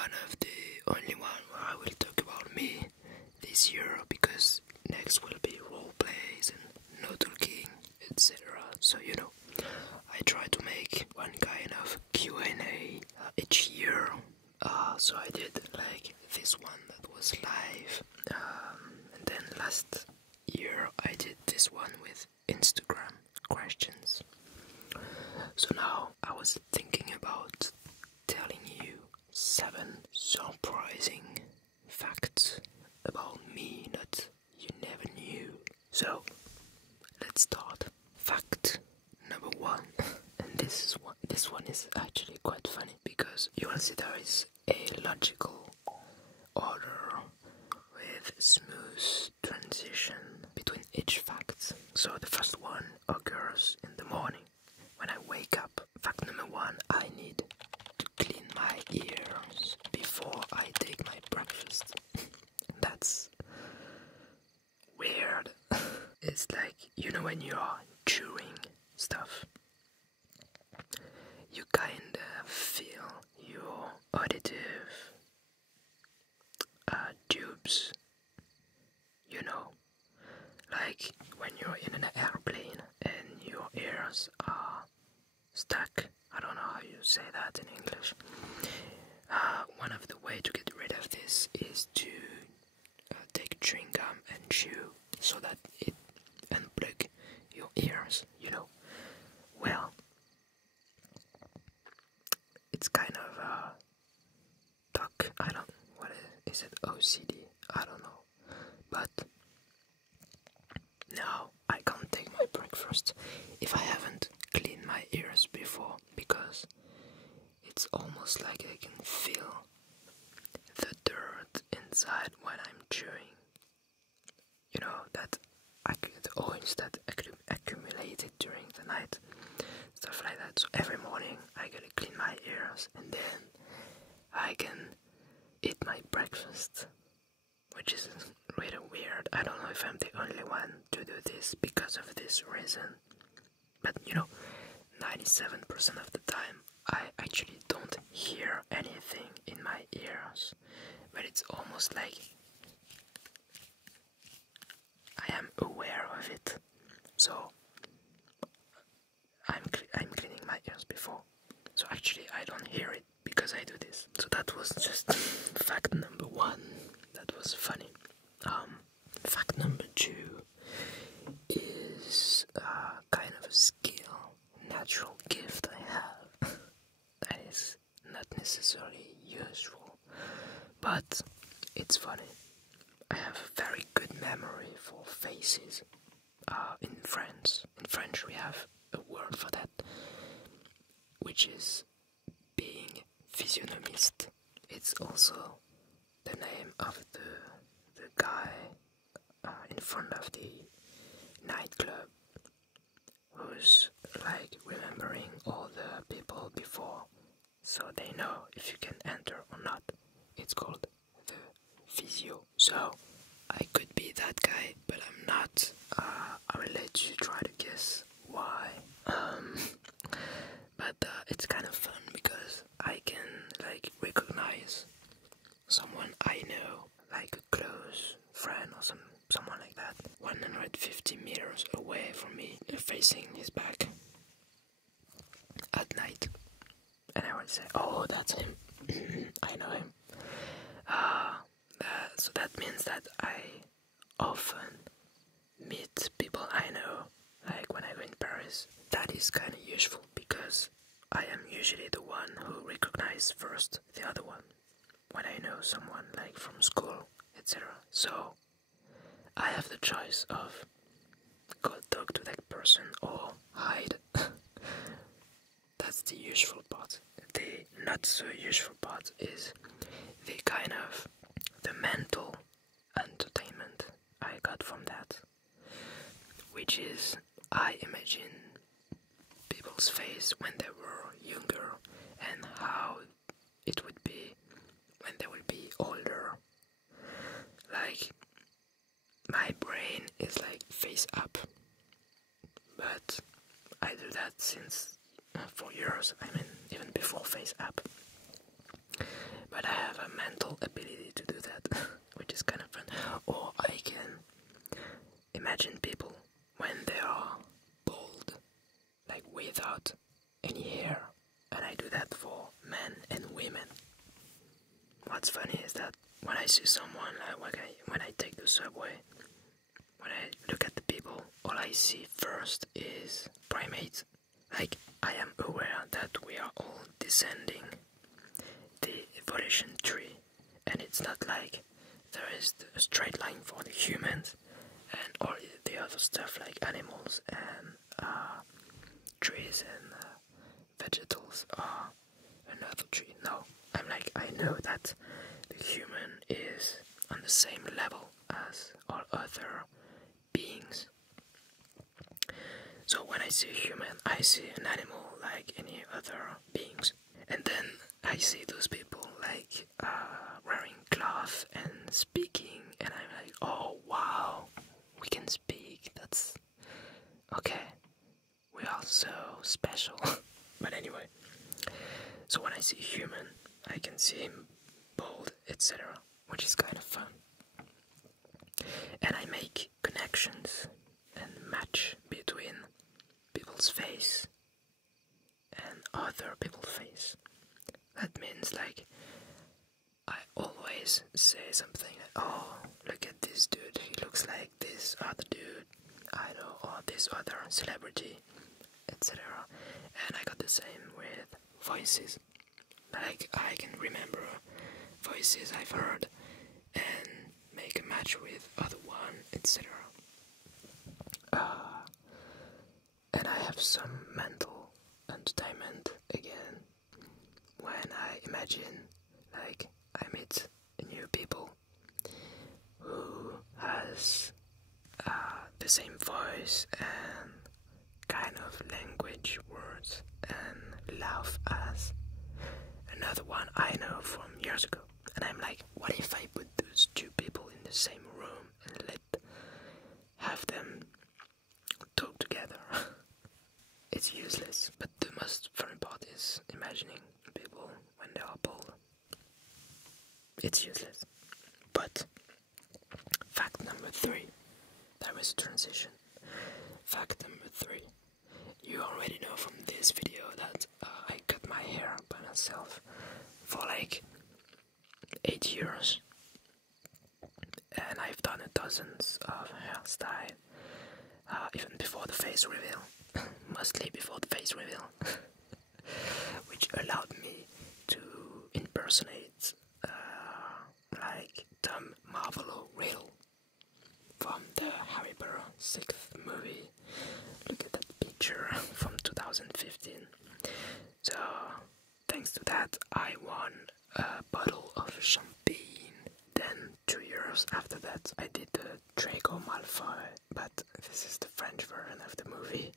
one of the only one where I will talk about me this year, because next will be role plays and no talking, etc. So you know, I try to make one kind of Q&A each year. So I did like this one that was live, and then last year I did this one with Instagram questions. So now I was thinking about telling you 7 surprising facts about me that you never knew. So let's start. Fact number 1, and this one is actually quite funny, because you will see there is a logical order with smooth transition between each fact. So the first one occurs in the morning when I wake up. Fact number 1, I need to clean my ears before I take my breakfast. That's weird. It's like, you know, when you are chewing stuff, you kind of feel your auditive tubes, you know, like when you're in an airplane and your ears are stuck. I don't know how you say that in English. One of the ways to get rid of this is to take chewing gum and chew so that it unplug your ears, you know. Well, it's kind of talk. I don't. What is it? OCD? I don't know. But now I can't take my breakfast if I haven't cleaned my ears before, because it's almost like I can feel the dirt inside when I'm chewing. You know, that the oils that accumulated during the night, stuff like that. So every morning I gotta clean my ears, and then I can eat my breakfast, which is really weird. I don't know if I'm the only one to do this because of this reason, but you know, 97% of the time I actually don't hear anything in my ears, but it's almost like I am aware of it. So I'm cleaning my ears before, so actually I don't hear it because I do this. So that was just fact number 1. That was funny. Fact number 2 is kind of a skill, natural gift I have that is not necessarily useful, but it's funny. I have a very good memory for faces. In French we have a word for that, which is being physionomiste. It's also the name of the guy in front of the nightclub who's like remembering all the people before, so they know if you can enter or not. It's called the physio. So I could be that guy, but I'm not. I will let you try to guess why. But it's kind of fun because I can like recognize someone I know, like a close friend or someone like that, 150 meters away from me, facing his back at night, and I would say, "Oh, that's him. I know him." So that means that I often meet people I know, like when I go in Paris. That is kind of useful because I am usually the one who recognizes first the other one when I know someone like from school, etc. So I have the choice of go talk to that person or hide. That's the useful part. The not so useful part is the kind of the mental entertainment I got from that, which is I imagine people's face when they were younger and how it would be when they will be older. Like, my brain is like face up, but I do that since for years. I mean, even before face up. but I have a mental ability to do that, which is kind of fun. Or I can imagine people when they are bald, like without any hair, and I do that for men and women. What's funny is that when I see someone, like when I take the subway, when I look at the people, all I see first is primates. Like, I am aware that we are all descending the evolution tree, and it's not like there is a straight line for the humans and all the other stuff like animals and trees and vegetables are another tree. No, I'm like, I know that the human is on the same level as all other beings. So when I see a human, I see an animal like any other beings. And then I see those people like wearing cloth and speaking, and I'm like, oh wow, we can speak, that's okay, we are so special. But anyway, so when I see a human, I can see him bald, etc., which is kind of fun. And I make connections and match between people's face and other people's face. That means like I always say something like, oh, look at this dude, he looks like this other dude, idol, or this other celebrity, etc. And I got the same with voices. Like I can remember voices I've heard and make a match with other one, etc. And I have some mental entertainment again when I imagine like I meet new people who has the same voice and kind of language, words, and laugh as another one I know from years ago. And I'm like, what if I put those two people in the same room and have them talk together? It's useless, but the most fun part is imagining people when they are bald. It's useless. But fact number 3, there is a transition. Fact number 3, you already know from this video that I cut my hair by myself for like 8 years, and I've done dozens of hairstyles, even before the face reveal, mostly before the face reveal, which allowed me to impersonate like Tom Marvolo Riddle from the Harry Potter 6th movie. Look at that picture from 2015. So thanks to that I won a bottle of champagne. Then 2 years after that I did the Draco Malfoy, but this is the French version of the movie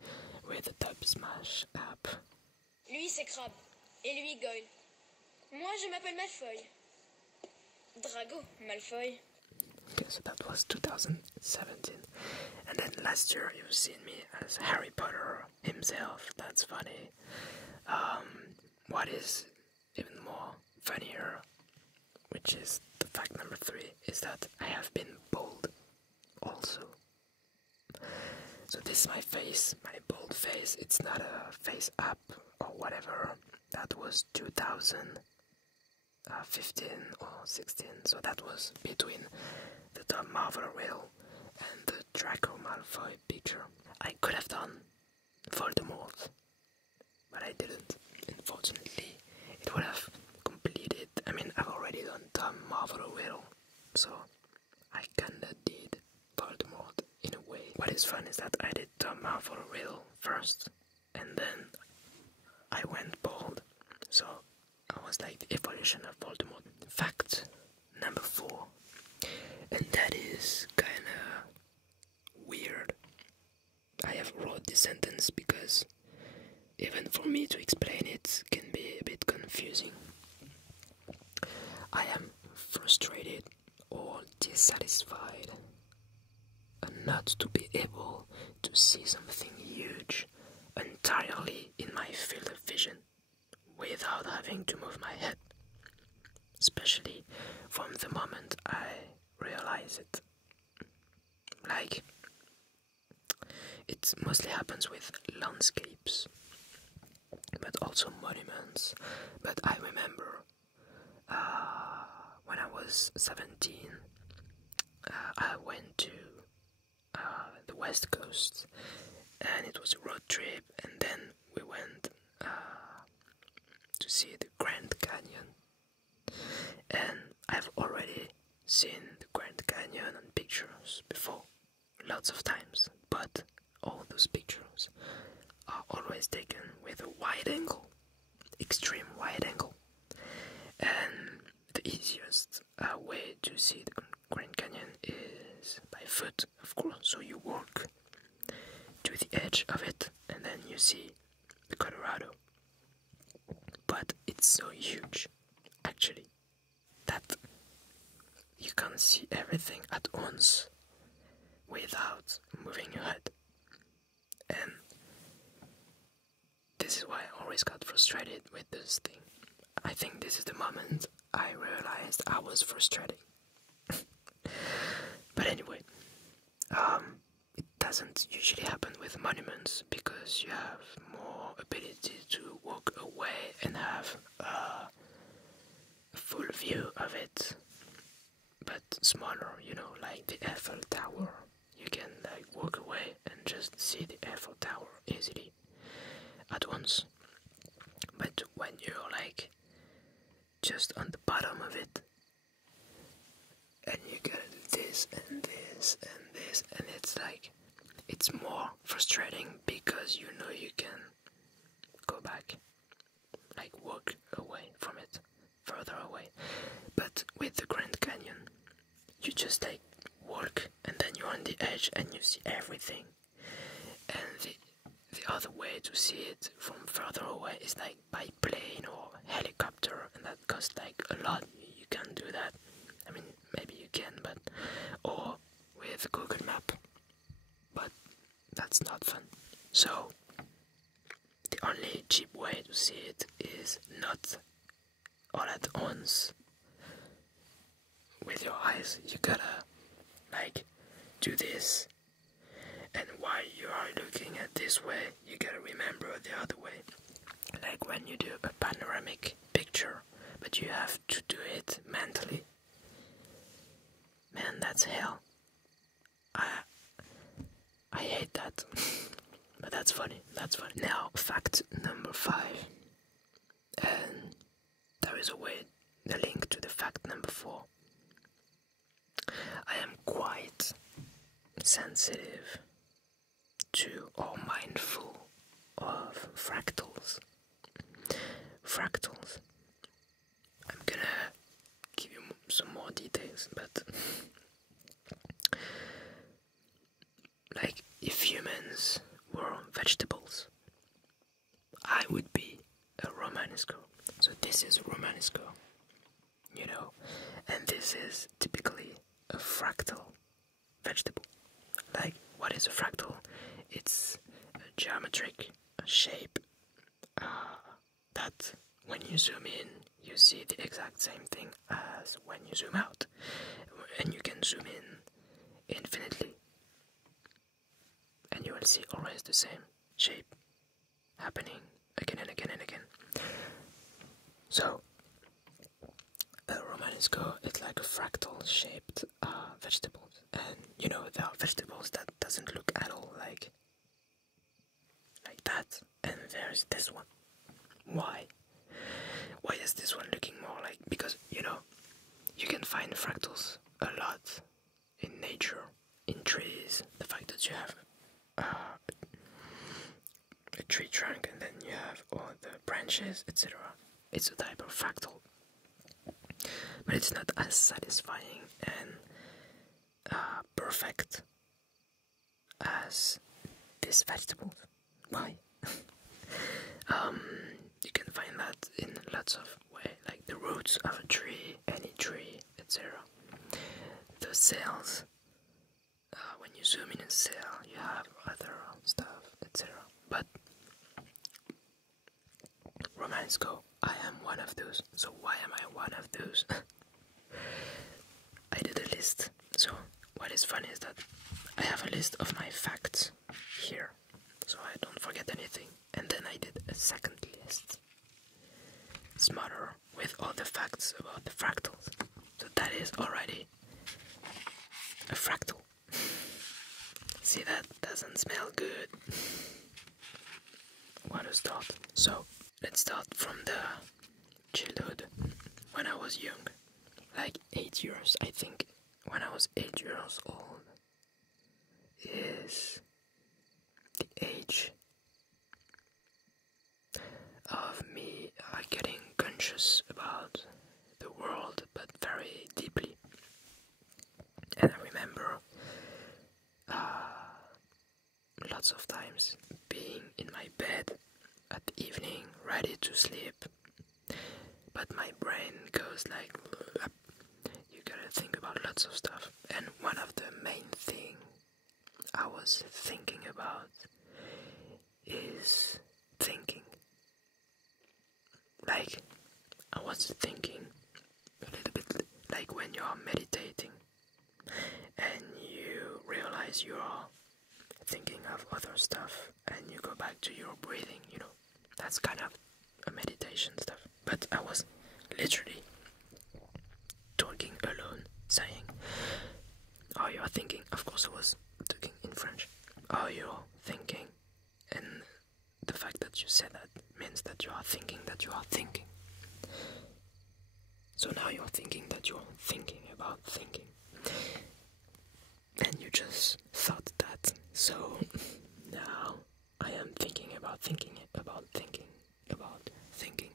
with the Dub Smash app. Lui c'est Crabe et lui Goyle. Moi je m'appelle Malfoy. Drago Malfoy. Okay, so that was 2017. And then last year you've seen me as Harry Potter himself. That's funny. What is even more funnier, which is the fact number 3, is that I have been bald also. So this is my face, my bald face. It's not a face app or whatever. That was 2015 or 16. So that was between the Tom Marvel Riddle and the Draco Malfoy picture. I could have done Voldemort, but I didn't. Unfortunately, it would have completed. I mean, I've already done Tom Marvel Riddle, so I kinda did Voldemort in a way. What is fun is that I did Tom Marvel Riddle first, and then I went bald. So I was like the evolution of Voldemort. Fact number 4, and that is kinda weird. I have wrote this sentence because even for me to explain it can be a bit confusing. I am frustrated or dissatisfied not to be able to see something huge entirely in my field of vision without having to move my head. especially from the moment I realize it. Like, it mostly happens with landscapes, but also monuments. But I remember when I was 17, I went to the West Coast, and it was a road trip, and then we went to see the Grand Canyon. And I've already seen the Grand Canyon on pictures before, lots of times, but all those pictures are always taken with a wide angle, extreme wide angle. And the easiest way to see the Grand Canyon is by foot, of course. So you walk to the edge of it, and then you see the Colorado. But it's so huge, actually, that you can't see everything at once without moving your head. And this is why I always got frustrated with this thing. I think this is the moment I realized I was frustrating. But anyway, it doesn't usually happen with monuments because you have more ability to walk away and have a full view of it, but smaller, you know, like the Eiffel Tower. You can like walk away and just see the Eiffel Tower easily at once. But when you're like just on the bottom of it, and you get this and this and this, and it's like, it's more frustrating because you know you can go back, like walk away from it, further away. But with the Grand Canyon, you just like walk, and then you're on the edge and you see everything. And the other way to see it from further away is like by plane or helicopter, and that costs like a lot. You can't do that. I mean, maybe you can, but or with Google Map, but that's not fun. So the only cheap way to see it is not all at once with your eyes. You gotta like do this, and while you are looking at this way, you gotta remember the other way. Like when you do a panoramic picture, but you have to do it mentally. Man, that's hell. I hate that. But that's funny, that's funny. Now, fact number 5. And there is a link to the fact number 4. I am quite sensitive to or mindful of fractals. Fractals. I'm gonna give you some more details, but like if humans were vegetables, I would be a Romanesco. So this is a Romanesco, you know, and this is typically a fractal vegetable. Like, what is a fractal? It's a geometric shape that when you zoom in, you see the exact same thing as when you zoom out, and you can zoom in infinitely, and you will see always the same shape happening again and again and again. So a Romanesco is like a fractal shaped vegetable, and you know, there are vegetables that doesn't look at all like that, and there's this one. Why is this one looking more like? Because, you know, you can find fractals a lot in nature, in trees. The fact that you have a tree trunk and then you have all the branches, etc. It's a type of fractal, but it's not as satisfying and perfect as this vegetable. Why? You can find that in lots of ways, like the roots of a tree, any tree, etc. The cells, when you zoom in a cell, you have other stuff, etc. But Romanesco, I am one of those. So why am I one of those? I did a list. So what is funny is that I have a list of my facts here, so I don't forget anything. And then I did a second list, smaller, with all the facts about the fractals. So that is already a fractal. See, that doesn't smell good. What a start. So let's start from the childhood. When I was young, like 8 years, I think. When I was 8 years old is the age of me getting conscious about the world, but very deeply. And I remember lots of times being in my bed at the evening, ready to sleep, but my brain goes like, you gotta think about lots of stuff. And one of the main thing I was thinking about is thinking. Like, I was thinking a little bit like when you are meditating and you realize you are thinking of other stuff and you go back to your breathing, you know, that's kind of a meditation stuff. But I was literally talking alone, saying, oh, you're thinking. Of course I was talking in French. Oh, you're thinking. And the fact that you said that means that you are thinking that you are thinking. So now you're thinking that you're thinking about thinking. And you just thought that. So now I am thinking about thinking about thinking about thinking.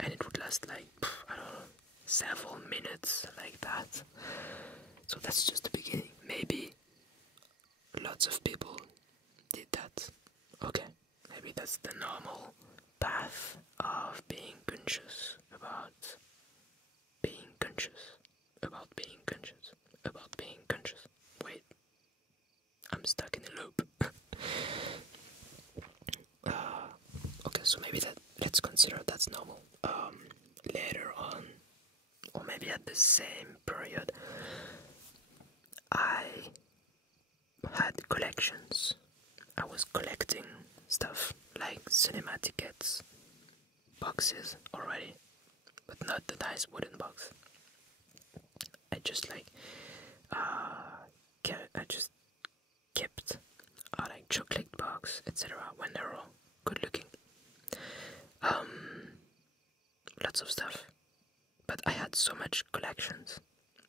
And it would last like, I don't know, several minutes like that. So that's just the beginning. Maybe lots of people did that. Okay, maybe that's the normal path of being conscious about being conscious about being conscious about being conscious. Wait, I'm stuck in a loop. Okay, so maybe let's consider that's normal. Later on, or maybe at the same period, I had collections. I was collecting stuff like cinema tickets, boxes already, but not the nice wooden box. I just like I just kept like chocolate box, etc. when they were good looking. Lots of stuff. But I had so much collections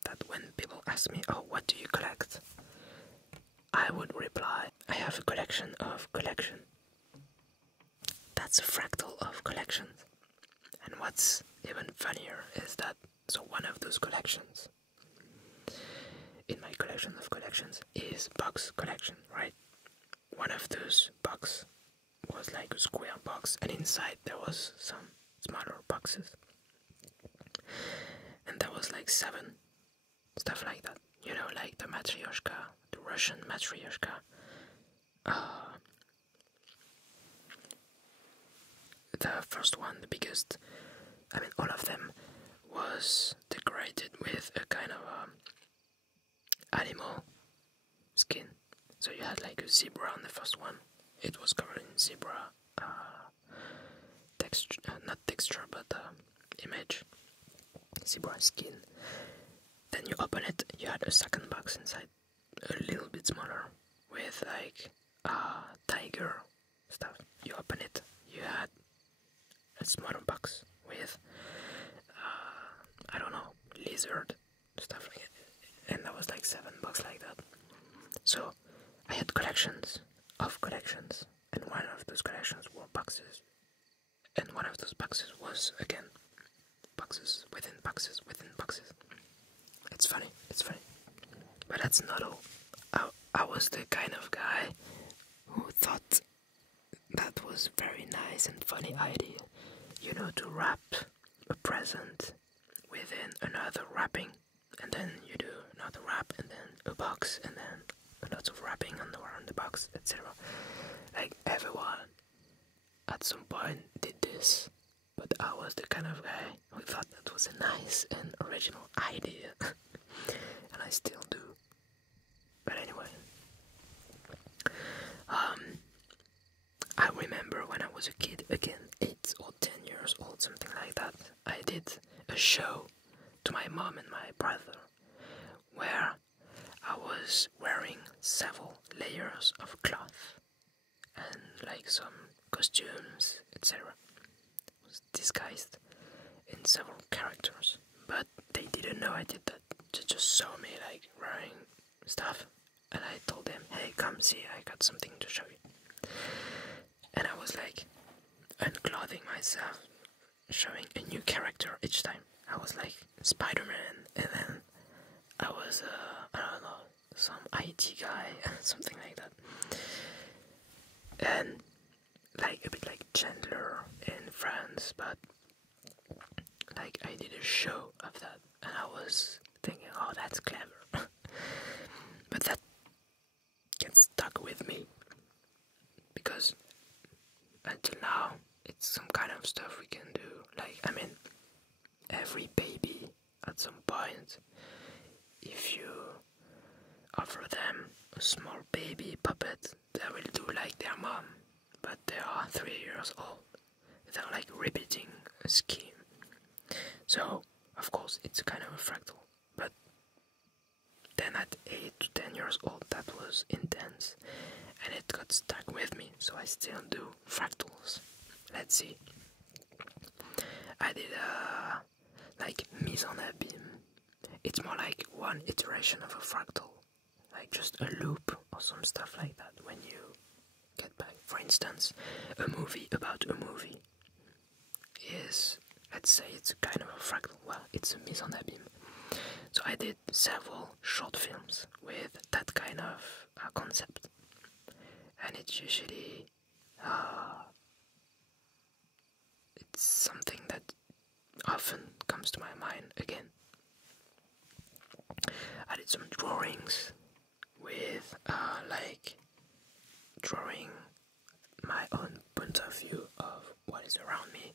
that when people ask me, oh, what do you collect? I would reply, I have a collection of collection. That's a fractal of collections. And what's even funnier is that, so one of those collections, in my collection of collections, is box collection, right? One of those box was like a square box, and inside there was some smaller boxes. And there was like 7, stuff like that. You know, like the matryoshka, the Russian matryoshka. The first one, the biggest, I mean all of them, was decorated with a kind of animal skin. So you had like a zebra on the first one. It was covered in zebra texture, not texture, but image. Zebra skin. Then you open it, you had a second box inside, a little bit smaller, with like tiger stuff. You open it, you had a smaller box with I don't know, lizard stuff like it. And there was like 7 boxes like that. So I had collections of collections, and one of those collections were boxes, and one of those boxes was again boxes within boxes within boxes. It's funny, but that's not all. I was the kind of guy who thought that was very nice and funny idea, you know, to wrap a present within another wrapping, and then you do another wrap, and then a box, and then lots of wrapping on the box, etc. Like everyone at some point did this, was the kind of guy who thought that was a nice and original idea, and I still do. But anyway, I remember when I was a kid, again, 8 or 10 years old, something like that, I did a show to my mom and my brother, where I was wearing several layers of cloth and like some costumes, etc. Was disguised in several characters, but they didn't know I did that. They just saw me like wearing stuff, and I told them, "Hey, come see, I got something to show you." And I was like unclothing myself, showing a new character each time. I was like Spider-Man, and then I was I don't know, some IT guy, something like that, and like a bit like Chandler in France, but like I did a show of that, and I was thinking, oh, that's clever. But that gets stuck with me, because until now it's some kind of stuff we can do. Like, I mean, every baby at some point, if you offer them a small baby puppet, they will do like their mom, but they are 3 years old. They're like repeating a scheme. So, of course, it's kind of a fractal. But then at 8 to 10 years old, that was intense, and it got stuck with me, so I still do fractals. Let's see. I did like mise en abîme. It's more like one iteration of a fractal, like just a loop or some stuff like that when you get back. For instance, a movie about a movie is, let's say it's kind of a fractal. Well, it's a mise en abîme. So I did several short films with that kind of concept, and it's usually it's something that often comes to my mind again. I did some drawings with like drawing my own point of view of what is around me,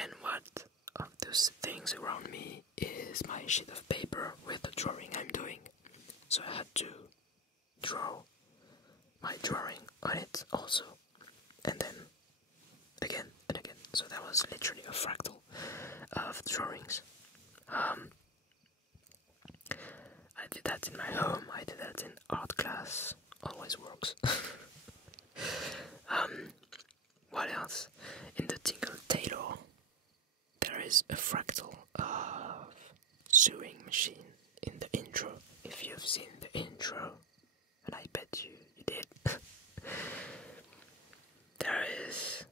and what of those things around me is my sheet of paper with the drawing I'm doing. So I had to draw my drawing on it also, and then again and again. So that was literally a fractal of drawings. I did that in my home, I did that in art class, always works. What else? In the Tingle Tailor, there is a fractal of sewing machine in the intro. If you've seen the intro, and I bet you did, there is,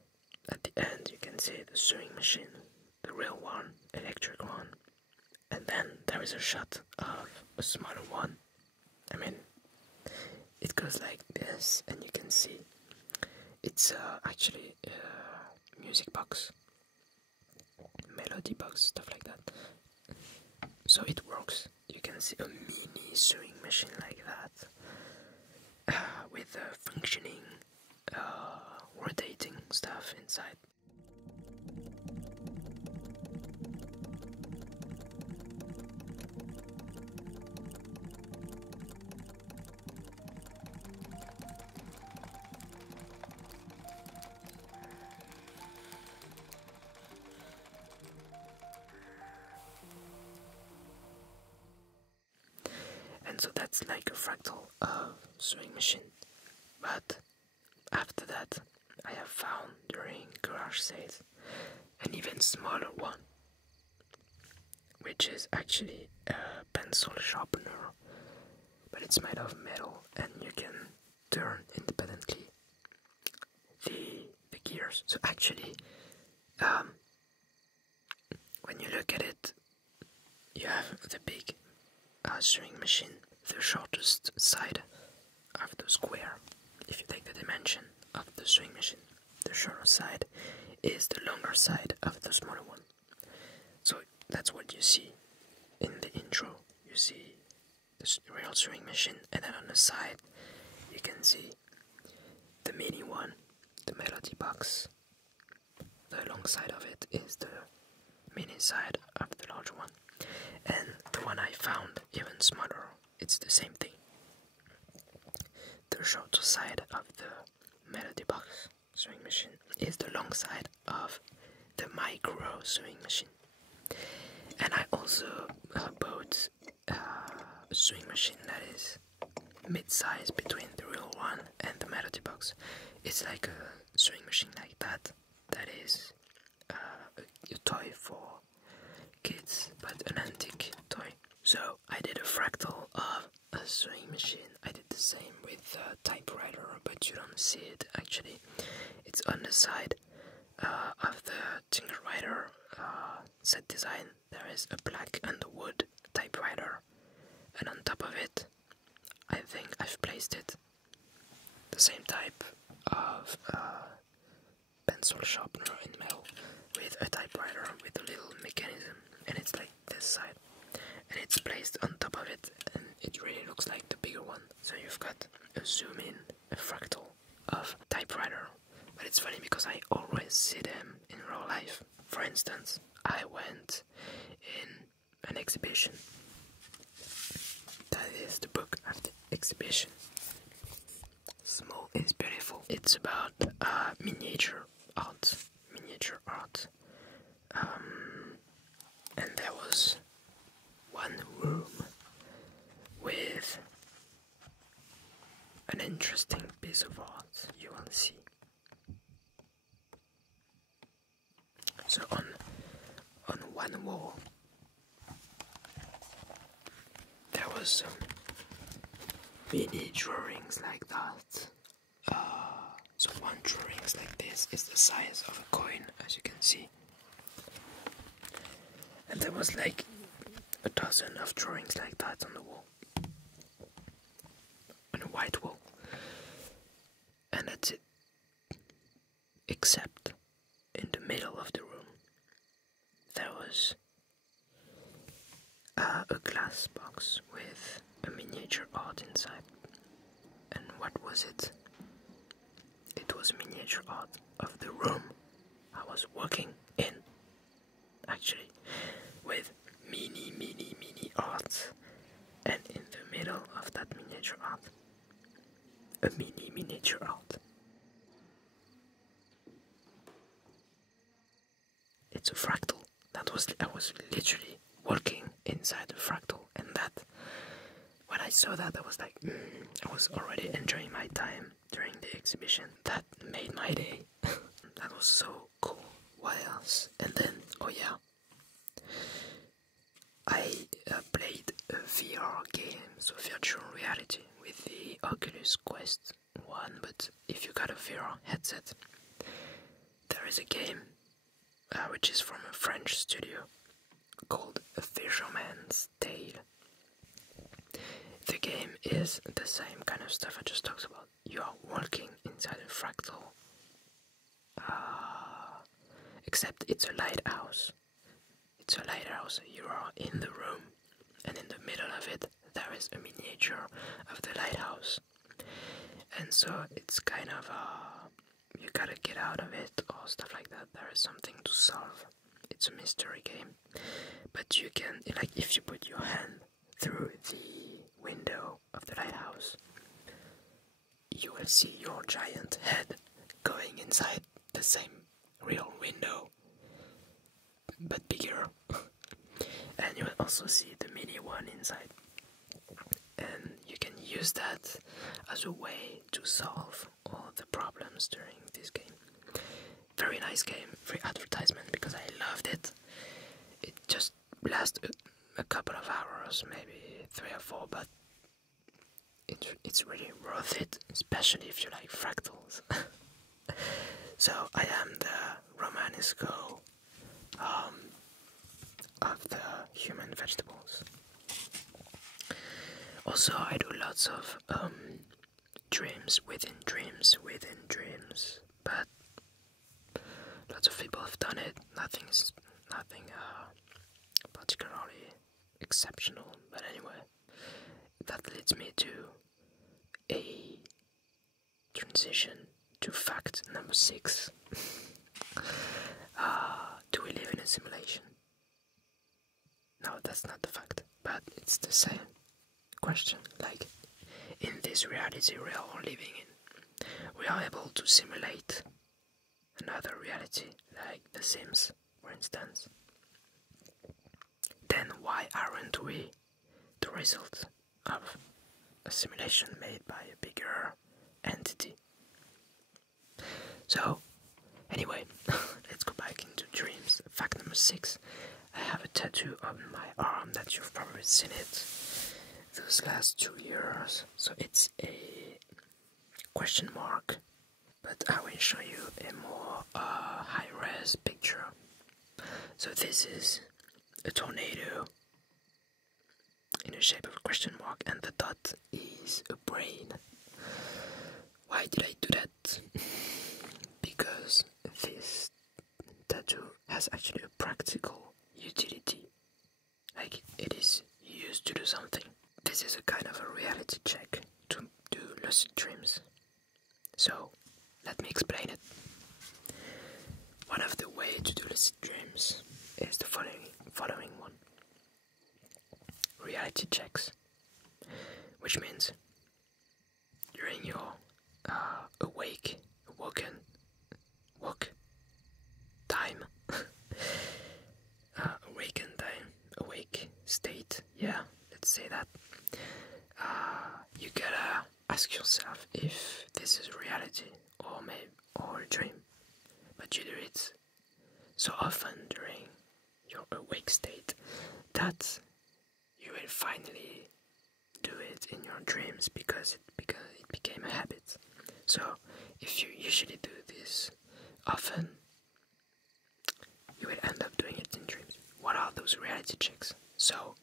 at the end you can see the sewing machine, the real one, electric one, and then there is a shot of a smaller one. I mean, it goes like this, and you can see it's actually a music box, melody box, stuff like that. So it works. You can see a mini sewing machine like that, with functioning, rotating stuff inside. And so that's like a fractal of sewing machine. But after that, I have found during garage sales an even smaller one, which is actually a pencil sharpener, but it's made of metal, and you can turn independently the gears. So actually, when you look at it, you have the big sewing machine, the shortest side of the square. If you take the dimension of the sewing machine, the shorter side is the longer side of the smaller one. So that's what you see in the intro. You see the real sewing machine, and then on the side you can see mini one, the melody box. The long side of it is the mini side of the larger one, and the one I found even smaller, it's the same thing. The shorter side of the melody box sewing machine is the long side of the micro sewing machine. And I also bought a sewing machine that is mid-size between the real one and the melody box. It's like a sewing machine like that is a toy for kids, but an antique toy. So I did a fractal of a sewing machine. I did the same with a typewriter, but you don't see it actually. It's on the side of the TINGLES set design. There is a black underwood typewriter, and on top of it, I think I've placed it the same type of pencil sharpener in metal with a typewriter with a little mechanism, and it's like this side, and it's placed on top of it, and it really looks like the bigger one. So you've got a zoom in, a fractal of typewriter. But it's funny because I always see them in real life. For instance, I went in an exhibition. That is the book of the exhibition. Small is Beautiful. It's about miniature art. And there was one room with an interesting piece of art, you will see. So on one wall there was some mini drawings like that. So one drawing is like this, it's the size of a coin, as you can see. And there was like a dozen of drawings like that on the wall, on a white wall. And that's it. Except in the middle of the room there was a glass box with a miniature art inside. And what was it? It was miniature art of the room I was working in, actually, with mini art. And in the middle of that miniature art, a miniature art. It's a fractal. I was literally working inside a fractal, and that, when I saw that, I was like, I was already enjoying my time during the exhibition. That made my day. That was so cool. What else? And then, oh yeah, I played a VR game, so virtual reality, with the Oculus Quest 1, but if you got a VR headset, there is a game which is from a French studio called A Fisherman's Tale. The game is the same kind of stuff I just talked about. You are walking inside a fractal, except it's a lighthouse. It's a lighthouse. You are in the room, and in the middle of it there is a miniature of the lighthouse. And so it's kind of you gotta get out of it or stuff like that. There is something to solve. It's a mystery game, but you can, like, if you put your hand through the window of the lighthouse, you will see your giant head going inside the same real window, but bigger. And you will also see the mini one inside. And you can use that as a way to solve all the problems during this game. Very nice game, free advertisement, because I loved it. It just lasts a couple of hours, maybe 3 or 4, but it's really worth it, especially if you like fractals. So I am the Romanesco of the human vegetables. Also, I do lots of dreams within dreams, but lots of people have done it. Nothing particularly exceptional, but anyway, that leads me to a transition to fact number 6. Do we live in a simulation? No, that's not the fact, but it's the same question. Like, in this reality we are all living in, we are able to simulate another reality, like The Sims, for instance. Then why aren't we the result of a simulation made by a bigger entity? So, anyway, let's go back into dreams. Fact number 6. I have a tattoo on my arm that you've probably seen it those last 2 years. So it's a question mark, but I will show you a more high-res picture. So this is a tornado in the shape of a question mark, and the dot is a brain. Why did I do that? Because this tattoo has actually a practical utility. Like, it is used to do something. This is a kind of a reality check to do lucid dreams. So, let me explain it. One of the ways to do lucid dreams is the following one. Reality checks. Which means, during your awake state, yeah, let's say that, you gotta ask yourself if this is reality or a dream. But you do it so often during your awake state that you will finally do it in your dreams because it became a habit. So if you usually do this often, you will end up doing it in dreams. What are those reality checks? So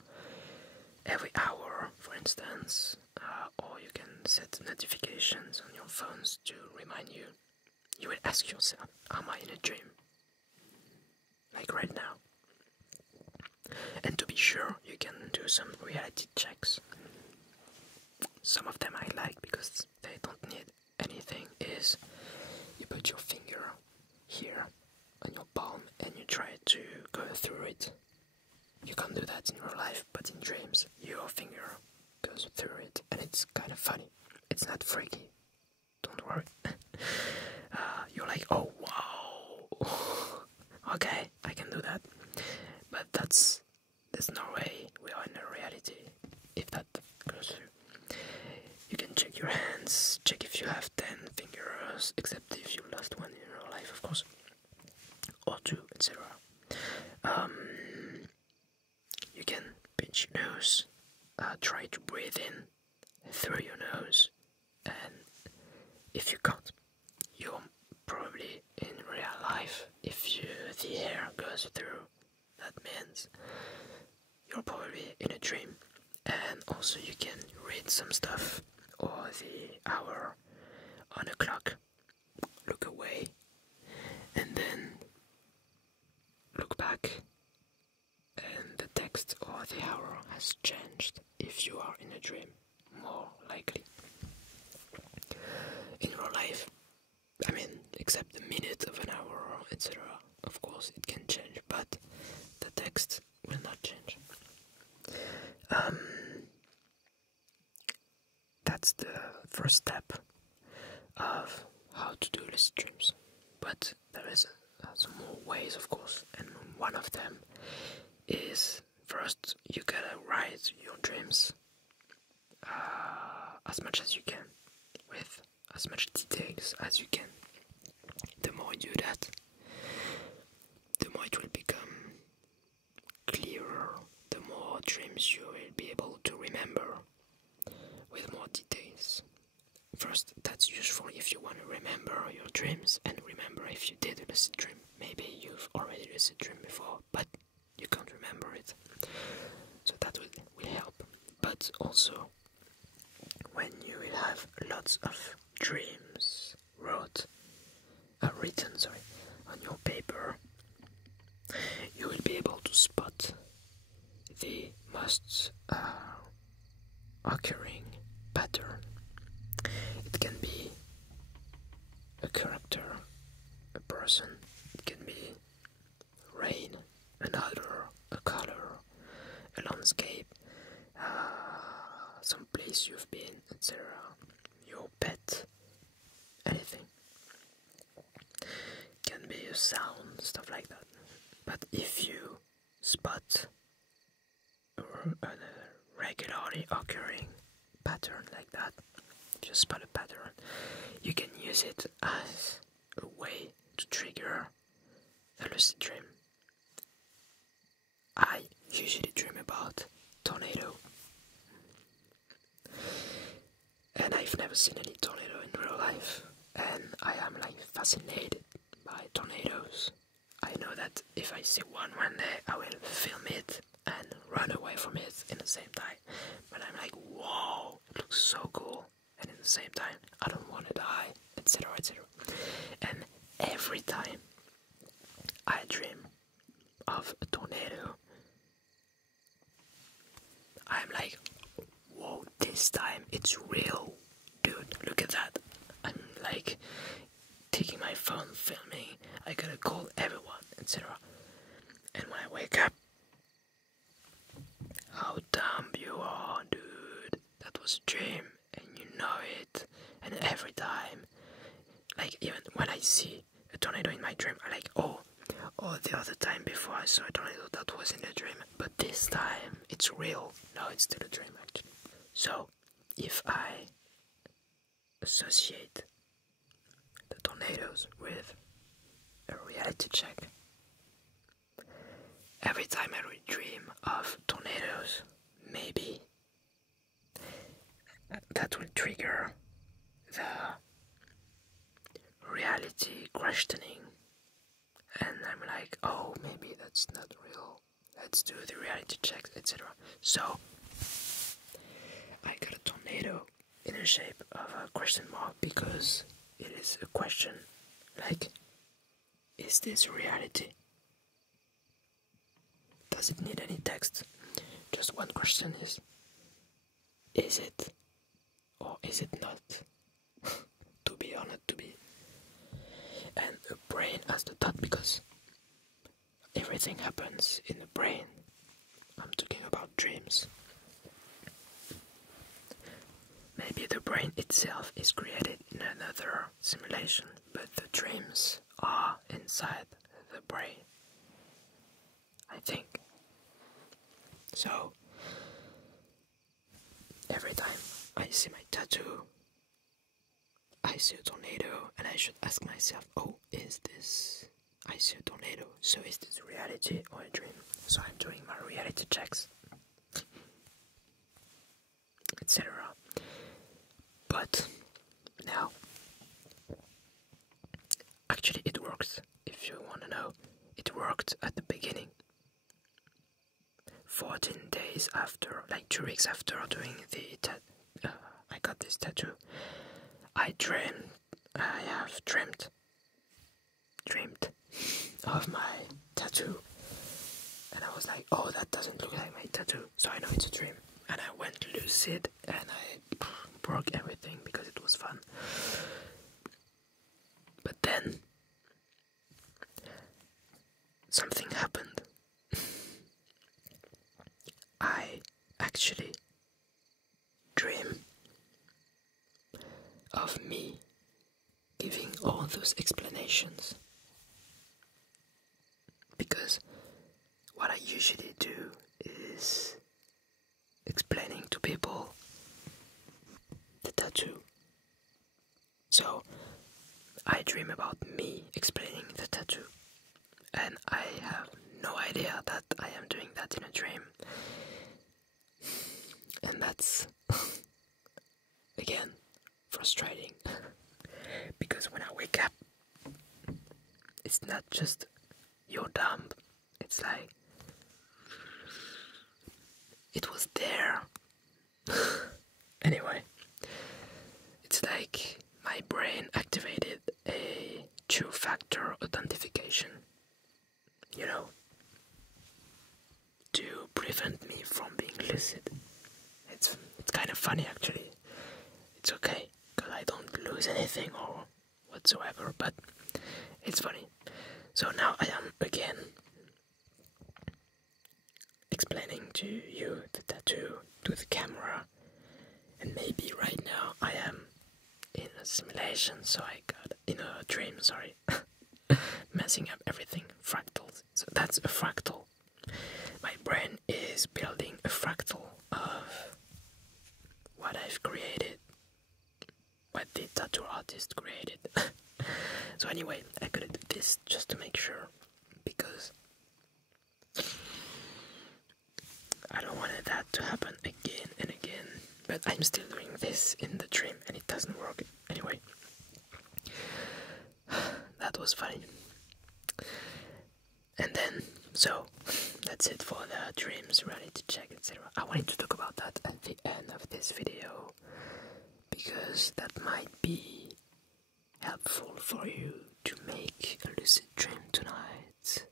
every hour, for instance, or you can set notifications on your phones to remind you. You will ask yourself, am I in a dream? Like right now. And to be sure, you can do some reality checks. Some of them I like because they don't need anything. Is you put your finger here on your palm and you try to go through it. You can't do that in real life, but in dreams, your finger goes through it, and it's kind of funny. It's not freaky. Don't worry. You're like, oh wow, okay, I can do that. But there's no way we are in a reality if that goes through. You can check your hands, check if you have 10 fingers, except if you lost one in real life, of course, or 2, etc. You can pinch your nose, try to breathe in through your nose, and if you can't, you're probably in real life. If the air goes through, that means you're probably in a dream. And also you can read some stuff, or the hour on a clock, look away, and then look back, and the text or the hour has changed if you are in a dream, more likely. In real life, I mean, except the minute of an hour, etc. Of course, it can change, but the text will not change. That's the first step of how to do lucid dreams. But there is some more ways, of course, and one of them is, first, you gotta write your dreams as much as you can, with as much details as you can. The more you do that, the more it will become clearer, the more dreams you will be able to remember with more details. First, that's useful if you want to remember your dreams and remember if you did a lucid dream. Maybe you've already lucid dreamed before, but you can't remember it. So that will help. But also, when you will have lots of dreams written on your paper, you will be able to spot the most occurring pattern. It can be a character, a person, it can be rain, another, a color, sound, stuff like that. But if you spot a regularly occurring pattern like that, if you spot a pattern, you can use it as a way to trigger a lucid dream. I usually dream about tornado, and I've never seen any tornado in real life, and I am like fascinated by tornadoes. I know that if I see one day, I will film it and run away from it in the same time. But I'm like, whoa, it looks so cool. And at the same time, I don't want to die, etc., etc. And every time I dream of a tornado, I'm like, whoa, this time it's real. Dude, look at that. I'm like taking my phone, filming, I gotta call everyone, etc. And when I wake up, how dumb you are, dude. That was a dream, and you know it. And every time, like even when I see a tornado in my dream, I'm like, oh, the other time before I saw a tornado, that was in a dream. But this time, it's real. No, it's still a dream, actually. So, if I associate the tornadoes with a reality check, every time I dream of tornadoes, maybe that will trigger the reality questioning, and I'm like, oh, maybe that's not real, let's do the reality checks, etc. So I got a tornado in the shape of a question mark because it is a question like, is this reality? Does it need any text? Just one question is it or is it not? To be or not to be. And the brain as the thought, because everything happens in the brain. I'm talking about dreams. Maybe the brain itself is created in another simulation, but the dreams are inside the brain, I think. So, every time I see my tattoo, I see a tornado, and I should ask myself, oh, I see a tornado, so is this reality or a dream? So I'm doing my reality checks, etc. But now, actually it worked. If you want to know, it worked at the beginning. 14 days after, like 2 weeks after doing I got this tattoo, I have dreamed of my tattoo, and I was like, oh, that doesn't look like my tattoo, so I know it's a dream. And I went lucid, and I broke everything because it was fun. But then something happened. I actually dream of me giving all those explanations, because what I usually do is explaining to people the tattoo. So I dream about me explaining the tattoo, and I have no idea that I am doing that in a dream. And that's again frustrating because when I wake up, it's not just you're dumb, it's like it was there. Anyway, it's like my brain activated a two-factor authentication, you know, to prevent me from being lucid. It's kind of funny, actually. It's okay, because I don't lose anything or whatsoever, but it's funny. So now I am again explaining to you the tattoo, to the camera, and maybe right now I am in a simulation, so I got, in a dream, sorry, man, messing up everything. Fractals. So that's a fractal. My brain is building a fractal of what I've created, what the tattoo artist created. So anyway, I gotta do this just to make sure, because I don't want that to happen again and again. But I'm still doing this in the dream and it doesn't work anyway. That was funny. And then, so that's it for the dreams, reality check, etc. I wanted to talk about that at the end of this video, because that might be helpful for you to make a lucid dream tonight.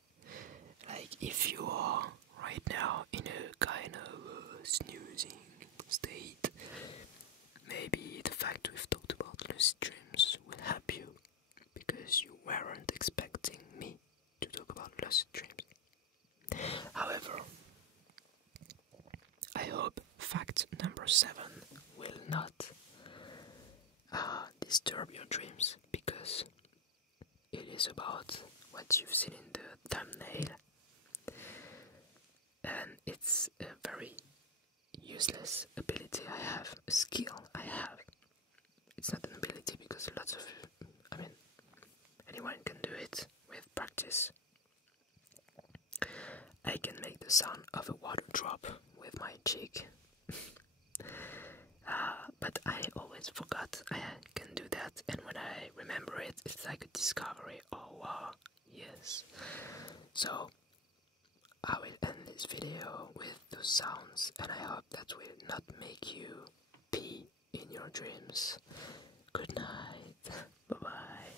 Like, if you are right now in a kind of snoozing state, maybe the fact we've talked about lucid dreams will help you, because you weren't expecting me to talk about lucid dreams. However, I hope fact number 7 will not disturb your dreams, because it is about what you've seen in the thumbnail, and it's a very useless ability I have, a skill I have. It's not an ability because anyone can do it with practice. I can make the sound of a water drop with my cheek. But I always forgot I can do that, and when I remember it, it's like a discovery. Oh wow, yes. So I will end this video with those sounds, and I hope that will not make you pee in your dreams. Good night. Bye bye.